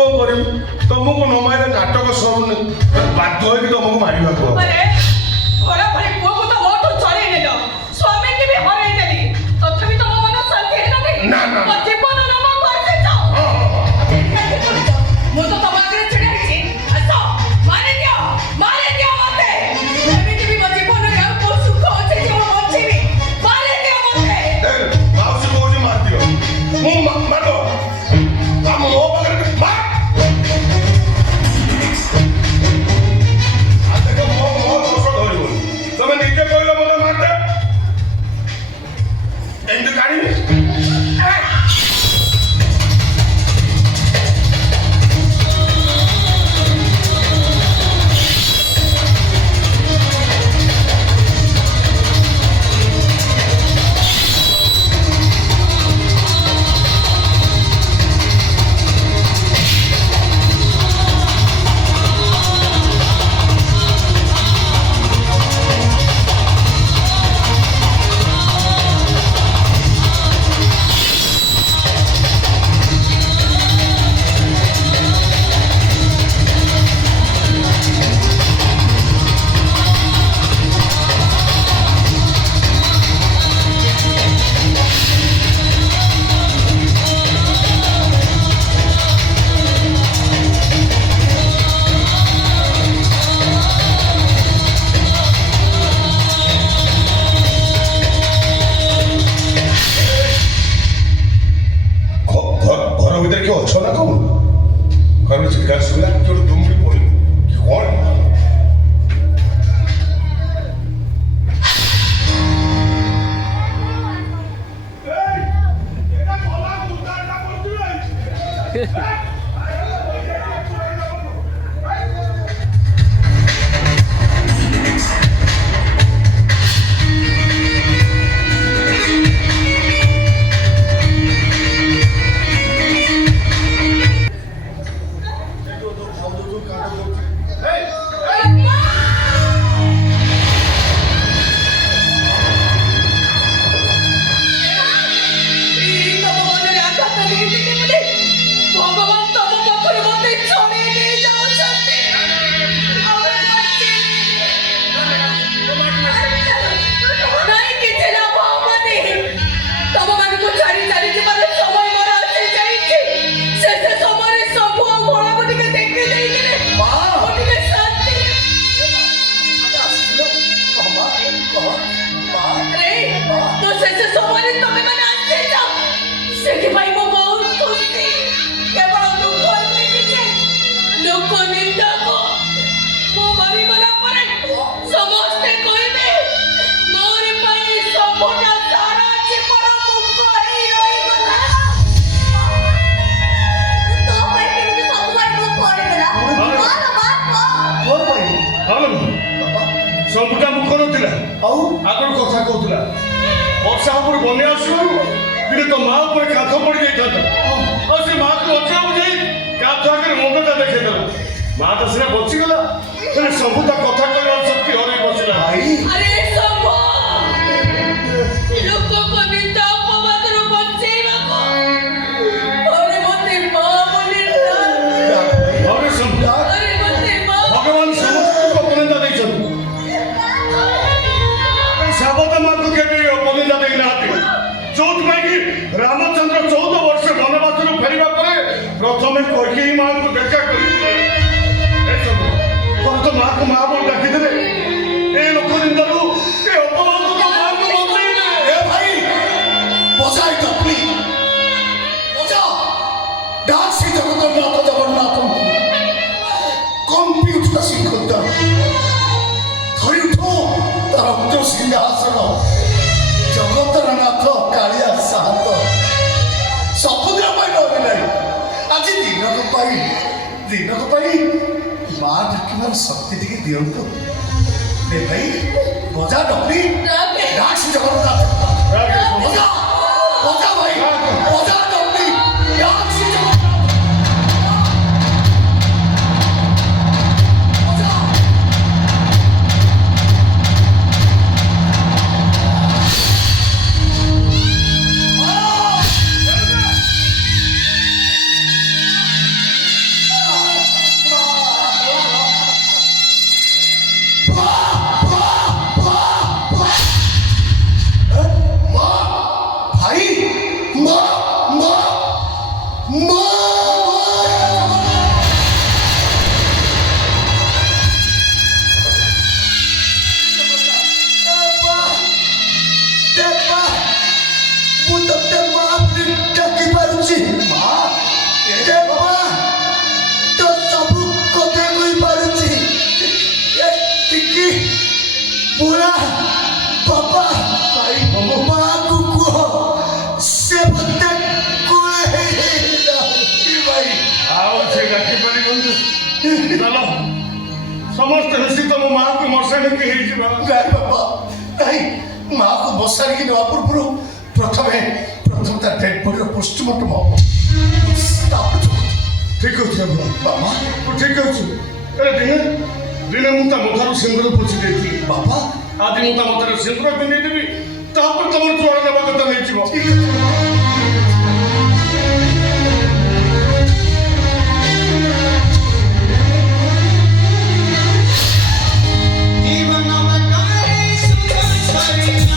कौन करी तुमको न मारे नाटक सरुने बाध्य होई तुमको मारिबा को अरे बड़ा भाई पुओ को तो मोटू छड़े नेलो स्वामी के भी हराई देली तथापि तुम मन शांति नहीं ना ना तो जीवन नाम करते जाओ मु तो तब आगे छड़े छी असो मारे दियो मते एमिति भी मो जीवन रे को सुख अछि जे मो बचिबी मारे दियो मते माउसी को मार दियो मु मारो हम ओ बगर मार તમે નીચે કોઈલો મને મારતા એન્ડ કાઢી सबुटा मुख नथिला आगर कथा कहूला वर्षा ऊपर बने आसबार दिने तो माँ ऊपर काथ पड़ जाता और से माँ को बचा बुझे काथ आगे मुंडटा देखा माँ तो सीना बचीगला सबुटा कथा कहवार शक्ति हर बसला भाई अरे सब लोक को निंदा अपवाद रो बचेवा को अरे मते मां बोली अरे समझा अरे मते मां भगवान समस्त को अपनिंदा दैछन साबत माँ को केबे अपनिंदा देई नाथि जोत में कि रामचंद्र 14 वर्ष वनवास रो फेरिबा परे प्रथमे कैकेयी माँ को देखा करिले ए सब पर तो माँ को माँ बोल डाकी देले ए लोक निंदालु ए अपमान को माँ को बचाई दे ए भाई बचाई तो प्लीज बचा डाक से जगन्नाथ जगन्नाथ कंप्यूटर सिंखुदा धरि उठो तार उच्च सिंहासन जगतर नाथ कालिया साहत सबुद्र पाई डरी नहीं आज दिनक पाई माँ डाकिबार शक्ति टिके दियंतु ए भाई बजा डबली डाक से जगन्नाथ बजा बजा भाई बजा डबली डाक से जगन्नाथ ଚାଲ ସମସ୍ତେ ମିଶି ତମ ମାଆକୁ ମଶାଣିକି ହେଇଯିବା। ନାଇଁ ବାପା ନାଇଁ, ମାଆକୁ ବସାଣିକି ନେବା ପୂର୍ବରୁ ପ୍ରଥମେ ତା ଡେଡ୍ ବଡିର ପୋଷ୍ଟମର୍ଟମ ହବ। ଠିକ ଅଛି ବାବା ଠିକ ଅଛି। ଦିନେ ମୁଁ ତା ମୁଖାରୁ ସିନ୍ଦୁର ପୋଛି ଦେଇଥିଲି। ବାବା ଆଜି ମୁଁ ତା ମତରେ ସିନ୍ଦୁର ପିନ୍ଧେଇଦେବି, ତାପରେ ତମର ଚୁଆଡ଼ ନେବା କଥା ନେଇଯିବ। ଠିକ ଅଛି। Sorry.